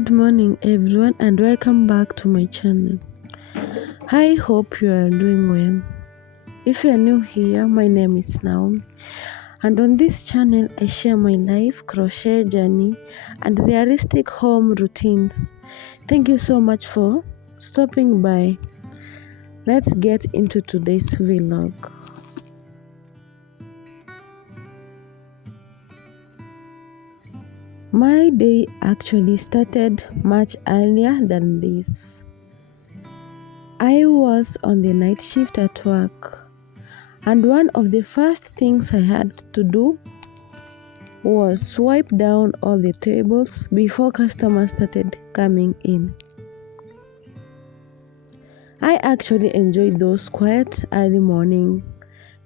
Good morning, everyone, and welcome back to my channel. I hope you are doing well. If you are new here, my name is Naomi, and on this channel, I share my life, crochet journey, and realistic home routines. Thank you so much for stopping by. Let's get into today's vlog. My day actually started much earlier than this. I was on the night shift at work, and one of the first things I had to do was swipe down all the tables before customers started coming in. I actually enjoy those quiet early morning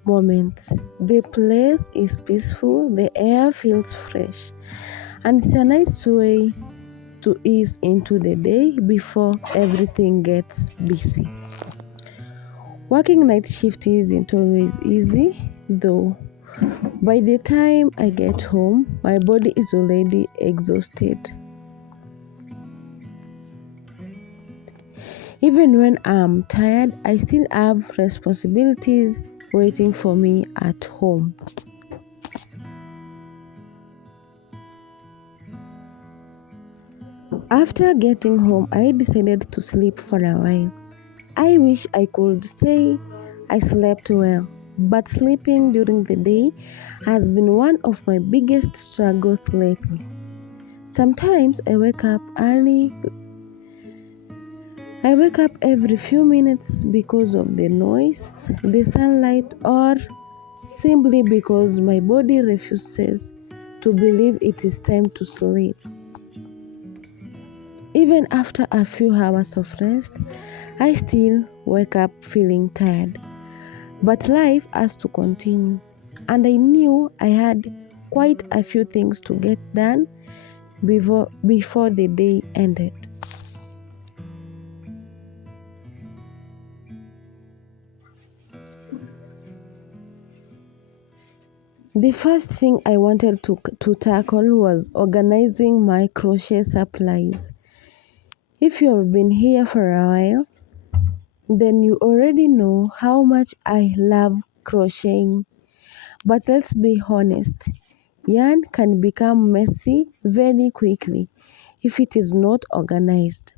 moments. The place is peaceful, the air feels fresh, and it's a nice way to ease into the day before everything gets busy. Working night shift isn't always easy, though. By the time I get home, my body is already exhausted. Even when I'm tired, I still have responsibilities waiting for me at home. After getting home, I decided to sleep for a while. I wish I could say I slept well, but sleeping during the day has been one of my biggest struggles lately. Sometimes I wake up every few minutes because of the noise, the sunlight, or simply because my body refuses to believe it is time to sleep. Even after a few hours of rest, I still wake up feeling tired. But life has to continue, and I knew I had quite a few things to get done before the day ended. The first thing I wanted to tackle was organizing my crochet supplies. If you have been here for a while, then you already know how much I love crocheting. But let's be honest, yarn can become messy very quickly if it is not organized.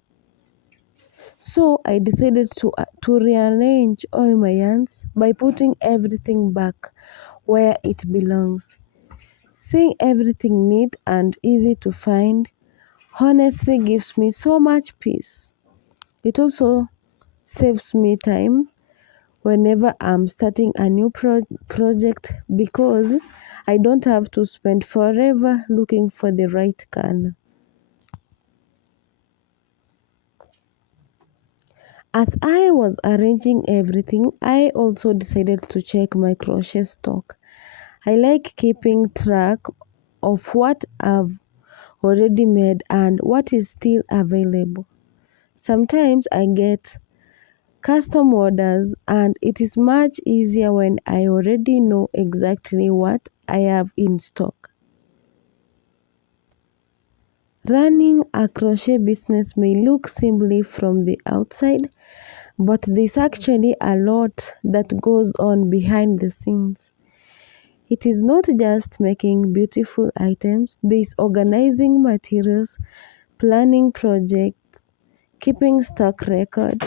So I decided to rearrange all my yarns by putting everything back where it belongs. Seeing everything neat and easy to find honestly gives me so much peace. It also saves me time whenever I'm starting a new project because I don't have to spend forever looking for the right color. As I was arranging everything, I also decided to check my crochet stock. I like keeping track of what I've already made and what is still available. Sometimes I get custom orders, and it is much easier when I already know exactly what I have in stock. Running a crochet business may look simply from the outside, but there's actually a lot that goes on behind the scenes. It is not just making beautiful items, there's organizing materials, planning projects, keeping stock records,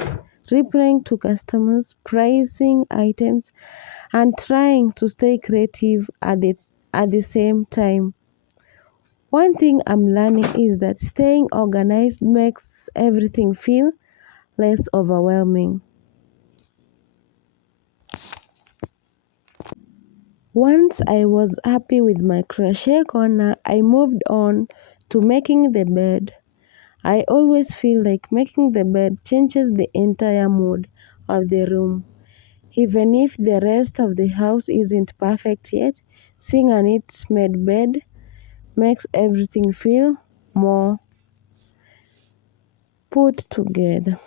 replying to customers, pricing items, and trying to stay creative at the same time. One thing I'm learning is that staying organized makes everything feel less overwhelming. Once I was happy with my crochet corner, I moved on to making the bed. I always feel like making the bed changes the entire mood of the room. Even if the rest of the house isn't perfect yet, seeing a neat made bed makes everything feel more put together.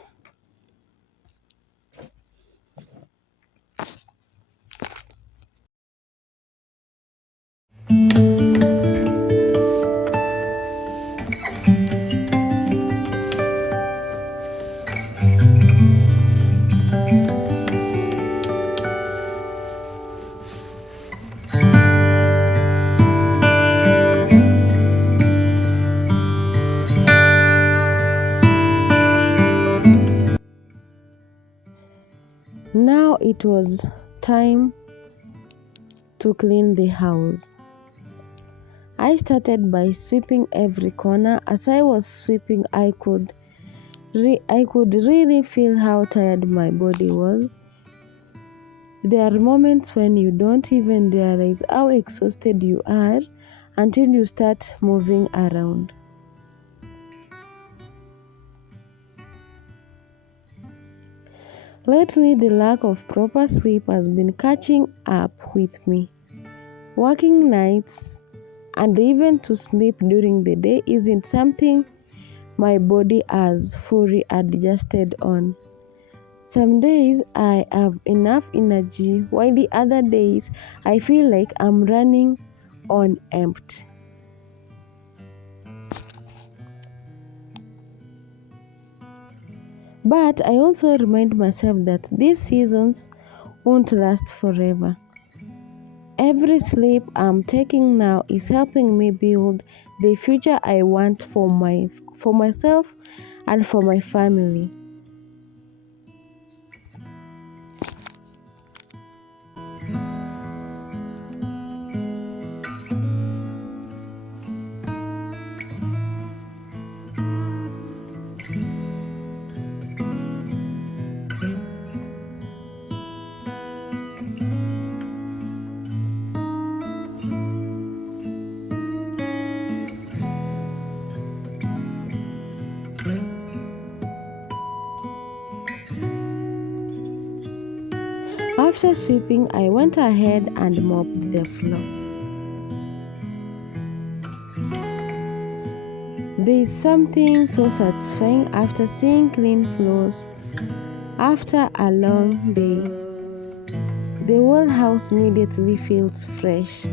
Now it was time to clean the house. I started by sweeping every corner. As I was sweeping, I could really feel how tired my body was. There are moments when you don't even realize how exhausted you are until you start moving around. Lately, the lack of proper sleep has been catching up with me. Working nights and even to sleep during the day isn't something my body has fully adjusted on. Some days I have enough energy, while the other days I feel like I'm running on empty. But I also remind myself that these seasons won't last forever. Every sleep I'm taking now is helping me build the future I want for myself and for my family. After sweeping, I went ahead and mopped the floor. There is something so satisfying after seeing clean floors after a long day. The whole house immediately feels fresh.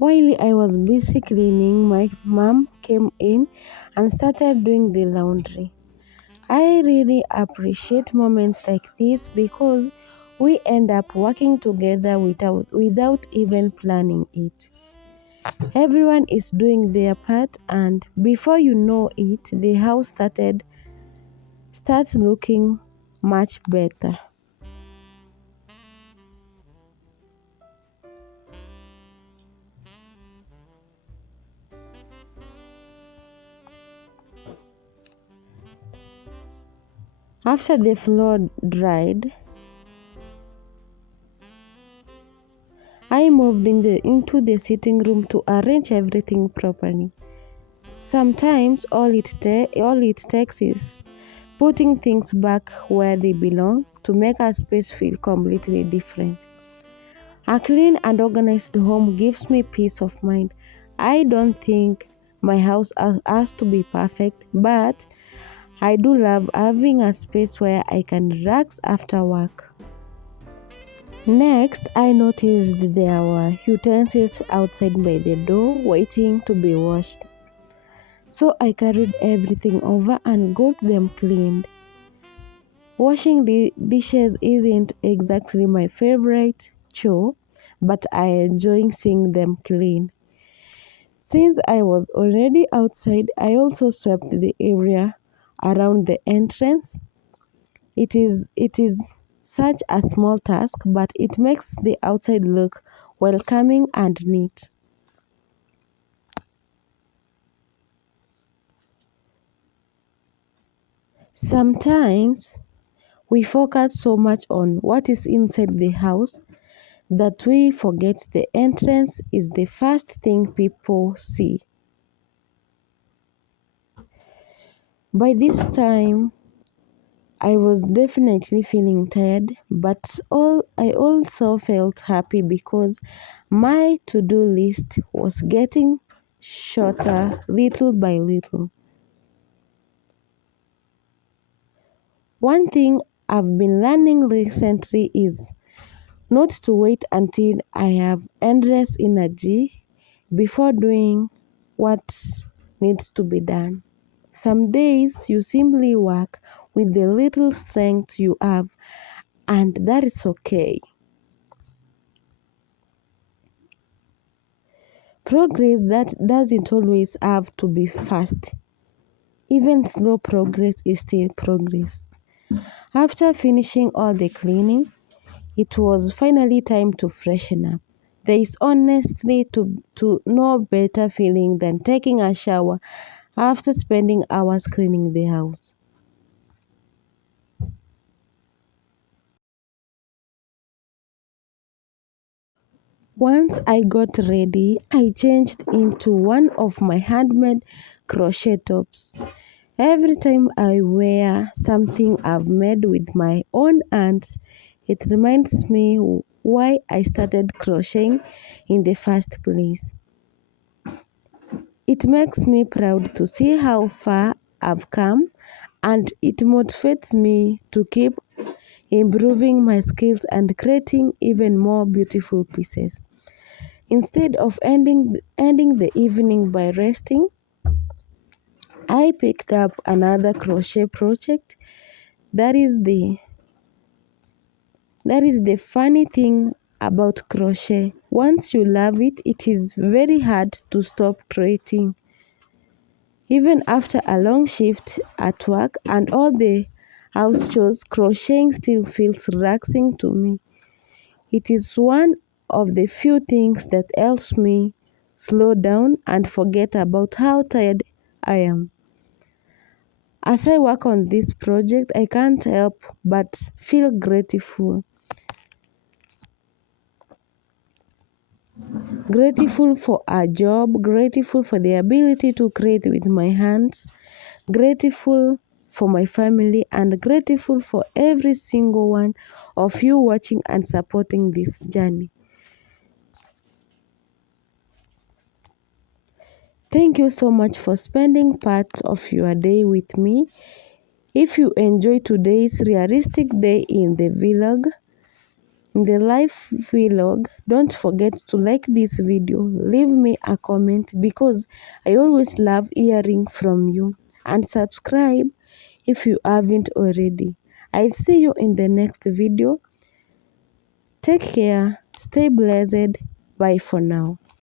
While I was busy cleaning, my mom came in and started doing the laundry. I really appreciate moments like this because we end up working together without even planning it. Everyone is doing their part, and before you know it, the house starts looking much better. After the floor dried, I moved into the sitting room to arrange everything properly. Sometimes all it takes is putting things back where they belong to make a space feel completely different. A clean and organized home gives me peace of mind. I don't think my house has to be perfect, but I do love having a space where I can relax after work. Next, I noticed there were utensils outside by the door waiting to be washed. So I carried everything over and got them cleaned. Washing the dishes isn't exactly my favorite chore, but I enjoy seeing them clean. Since I was already outside, I also swept the area around the entrance. It is such a small task, but it makes the outside look welcoming and neat. Sometimes we focus so much on what is inside the house that we forget the entrance is the first thing people see. By this time, I was definitely feeling tired, but I also felt happy because my to-do list was getting shorter little by little. One thing I've been learning recently is not to wait until I have endless energy before doing what needs to be done. Some days you simply work with the little strength you have, and that is okay. Progress that doesn't always have to be fast. Even slow progress is still progress. After finishing all the cleaning, it was finally time to freshen up. There is honestly to no better feeling than taking a shower after spending hours cleaning the house. Once I got ready, I changed into one of my handmade crochet tops. Every time I wear something I've made with my own hands, it reminds me why I started crocheting in the first place. It makes me proud to see how far I've come, and it motivates me to keep improving my skills and creating even more beautiful pieces. Instead of ending the evening by resting, I picked up another crochet project. That is the that is the funny thing about crochet. Once you love it, it is very hard to stop creating. Even after a long shift at work and all the house chores, crocheting still feels relaxing to me. It is one of the few things that helps me slow down and forget about how tired I am. As I work on this project, I can't help but feel grateful. Grateful for a job, grateful for the ability to create with my hands, grateful for my family, and grateful for every single one of you watching and supporting this journey. Thank you so much for spending part of your day with me. If you enjoy today's realistic day in the life vlog, don't forget to like this video, leave me a comment because I always love hearing from you, and subscribe if you haven't already. I'll see you in the next video. Take care, stay blessed, bye for now.